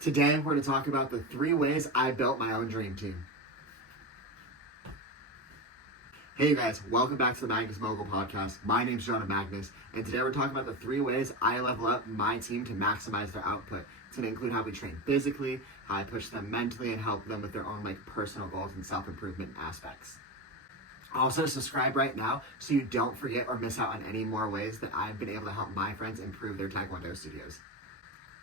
Today, we're going to talk about the 3 ways I built my own dream team. Hey guys, welcome back to the Magness Mogul Podcast. My name's Jonah Magness, and today we're talking about the 3 ways I level up my team to maximize their output. It's going to include how we train physically, how I push them mentally, and help them with their own personal goals and self-improvement aspects. Also, subscribe right now so you don't forget or miss out on any more ways that I've been able to help my friends improve their taekwondo studios.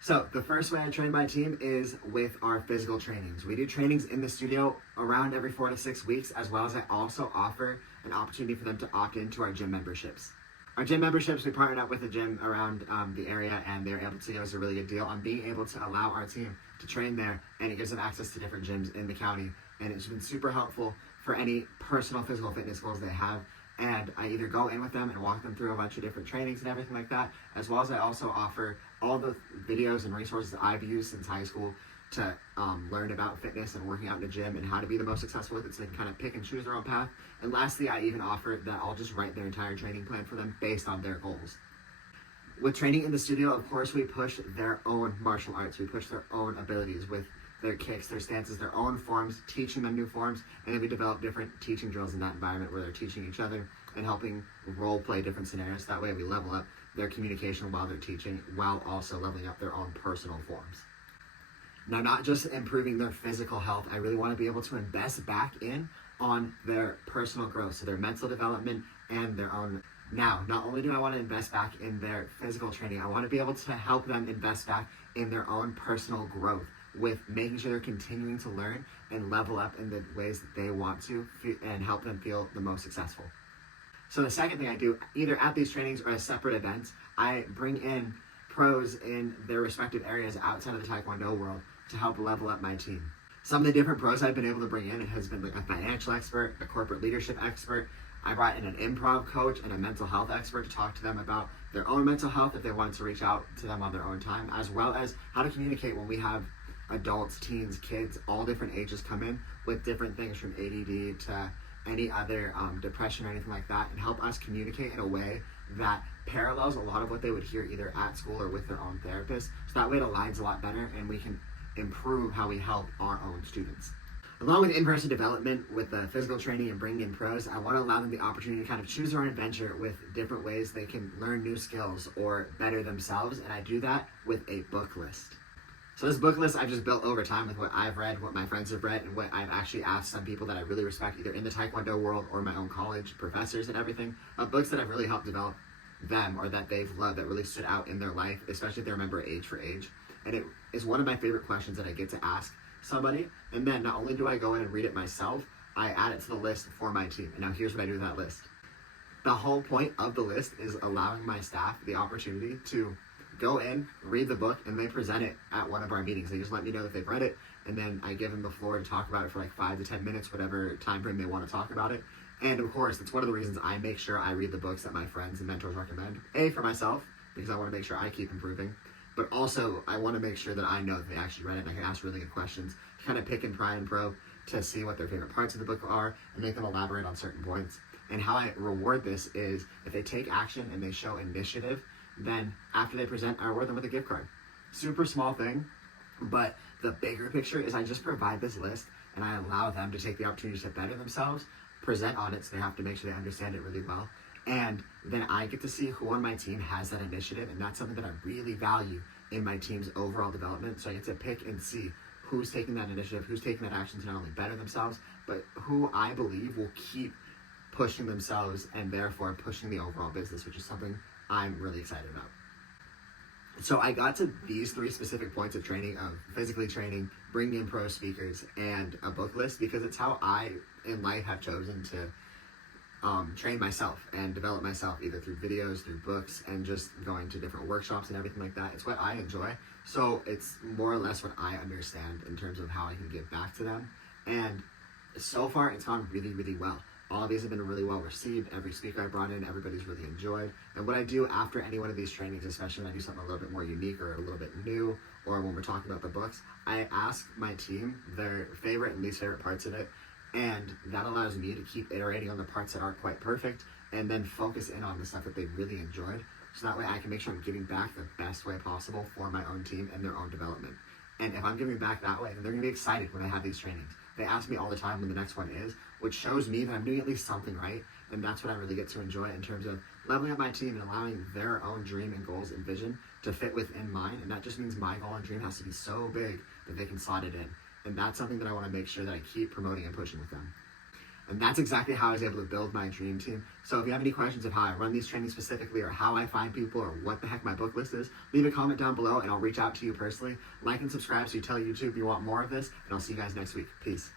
So, the first way I train my team is with our physical trainings. We do trainings in the studio around every 4 to 6 weeks, as well as I also offer an opportunity for them to opt into our gym memberships. Our gym memberships, we partnered up with a gym around the area, and they're able to give us a really good deal on being able to allow our team to train there, and it gives them access to different gyms in the county. And it's been super helpful for any personal physical fitness goals they have. And I either go in with them and walk them through a bunch of different trainings and everything like that, as well as I also offer all the videos and resources that I've used since high school to learn about fitness and working out in a gym and how to be the most successful with it, so they can kind of pick and choose their own path. And lastly, I even offer that I'll just write their entire training plan for them based on their goals. With training in the studio, of course, we push their own martial arts. We push their own abilities with their kicks, their stances, their own forms, teaching them new forms, and then we develop different teaching drills in that environment where they're teaching each other and helping role play different scenarios. That way we level up their communication while they're teaching, while also leveling up their own personal forms. Now, not just improving their physical health, I really want to be able to invest back in on their personal growth, so their mental development and their own. Now, not only do I want to invest back in their physical training, I want to be able to help them invest back in their own personal growth, with making sure they're continuing to learn and level up in the ways that they want to and help them feel the most successful. So the second thing I do, either at these trainings or as separate events, I bring in pros in their respective areas outside of the taekwondo world to help level up my team. Some of the different pros I've been able to bring in, it has been a financial expert, a corporate leadership expert. I brought in an improv coach and a mental health expert to talk to them about their own mental health if they wanted to reach out to them on their own time, as well as how to communicate when we have adults, teens, kids, all different ages come in with different things from ADD to any other depression or anything like that, and help us communicate in a way that parallels a lot of what they would hear either at school or with their own therapist. So that way it aligns a lot better and we can improve how we help our own students. Along with in-person development with the physical training and bringing in pros, I want to allow them the opportunity to kind of choose their own adventure with different ways they can learn new skills or better themselves, and I do that with a book list. So this book list I've just built over time with what I've read, what my friends have read, and what I've actually asked some people that I really respect, either in the taekwondo world or my own college professors and everything, of books that have really helped develop them or that they've loved, that really stood out in their life, especially if they remember age for age. And it is one of my favorite questions that I get to ask somebody. And then not only do I go in and read it myself, I add it to the list for my team. And now here's what I do with that list. The whole point of the list is allowing my staff the opportunity to go in, read the book, and they present it at one of our meetings. They just let me know that they've read it, and then I give them the floor to talk about it for 5 to 10 minutes, whatever time frame they want to talk about it. And of course, it's one of the reasons I make sure I read the books that my friends and mentors recommend. A, for myself, because I want to make sure I keep improving, but also I want to make sure that I know that they actually read it and I can ask really good questions, kind of pick and pry and probe to see what their favorite parts of the book are and make them elaborate on certain points. And how I reward this is if they take action and they show initiative, then after they present, I reward them with a gift card. Super small thing, but the bigger picture is I just provide this list and I allow them to take the opportunity to better themselves, present on it, so they have to make sure they understand it really well. And then I get to see who on my team has that initiative, and that's something that I really value in my team's overall development. So I get to pick and see who's taking that initiative, who's taking that action to not only better themselves, but who I believe will keep pushing themselves and therefore pushing the overall business, which is something I'm really excited about. So I got to these 3 specific points of training, of physically training, bringing in pro speakers, and a book list, because it's how I in life have chosen to train myself and develop myself, either through videos, through books, and just going to different workshops and everything like that. It's what I enjoy. So it's more or less what I understand in terms of how I can give back to them. And so far, it's gone really, really well. All of these have been really well received. Every speaker I brought in, everybody's really enjoyed. And what I do after any one of these trainings, especially when I do something a little bit more unique or a little bit new, or when we're talking about the books, I ask my team their favorite and least favorite parts of it. And that allows me to keep iterating on the parts that aren't quite perfect and then focus in on the stuff that they really enjoyed. So that way I can make sure I'm giving back the best way possible for my own team and their own development. And if I'm giving back that way, then they're going to be excited when I have these trainings. They ask me all the time when the next one is, which shows me that I'm doing at least something right. And that's what I really get to enjoy in terms of leveling up my team and allowing their own dream and goals and vision to fit within mine. And that just means my goal and dream has to be so big that they can slot it in. And that's something that I want to make sure that I keep promoting and pushing with them. And that's exactly how I was able to build my dream team. So if you have any questions of how I run these trainings specifically, or how I find people, or what the heck my book list is, leave a comment down below and I'll reach out to you personally. Like and subscribe so you tell YouTube you want more of this, and I'll see you guys next week. Peace.